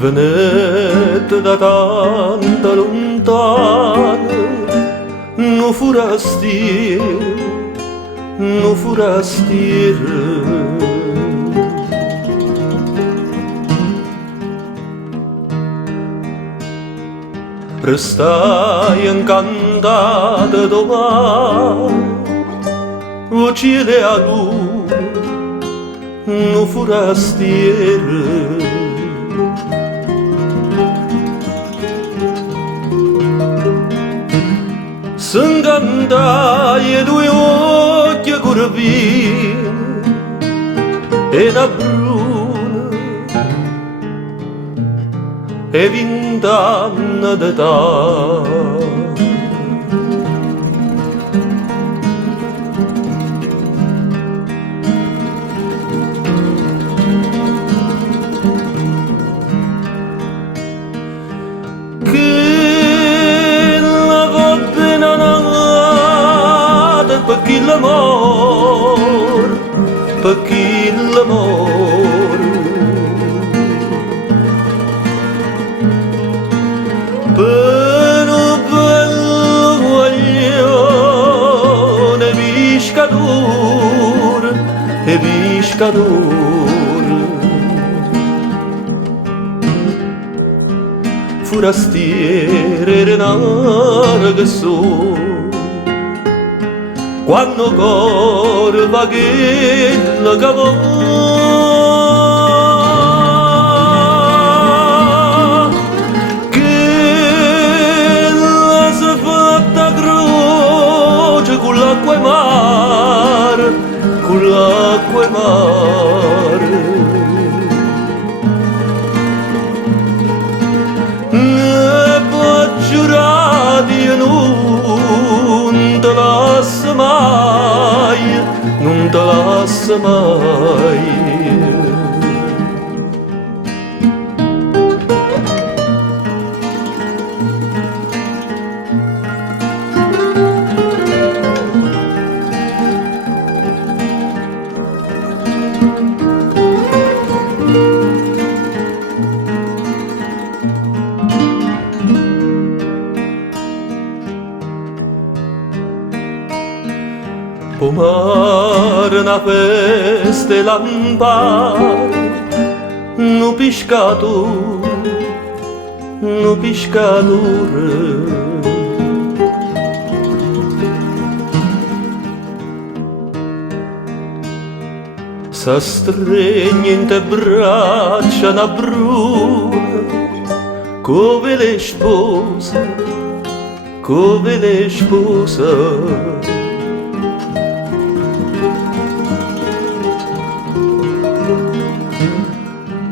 Venet da tanta lontana, no forastier, no forastier. Restai incantata domani, o cielo a luna, no forastier. S'incantai due occhi curvini e una bruna e 20 anni d'età. Per l'amor, per l'amor, per un bello guaglione pescatore e pescatore, forastiere renare che so. Quando cor va che la cavò, che la si fatta croce con l'acqua e mare, con l'acqua e mare. Ne può giurare e non te lascia mai, non te lascia mai. Pomare na feste lampare, no pescatore, no pescatore. S'astregne in te braccia na bruna, come le spose, come le spose.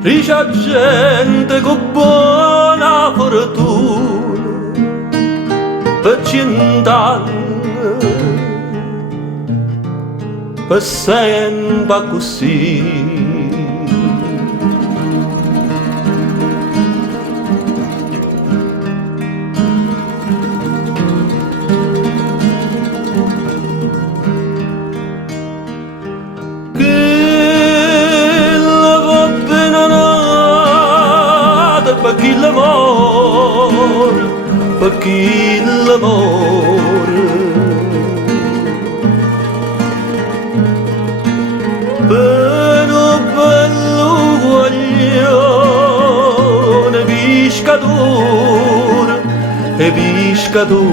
Riccia gente con buona fortuna per 100 anni, per sempre così. Per l'amor, per l'amor, per un bello guaglione pescatore e pescatore,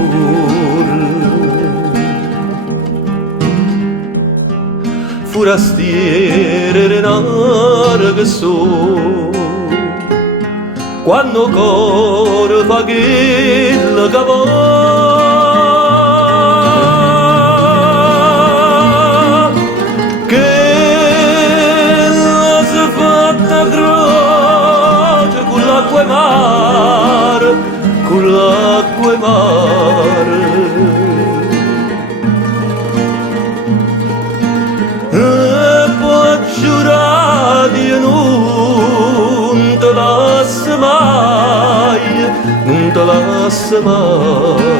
forastiere renare che so. Quando cor fa che la cavò, che la si fatta croce con l'acqua e mare, con l'acqua e mare. E può giurare di non te lascia mai, non te lascia mai.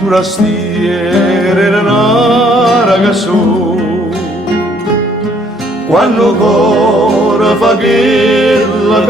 Forastiere era una ragazzo quando ancora fa che la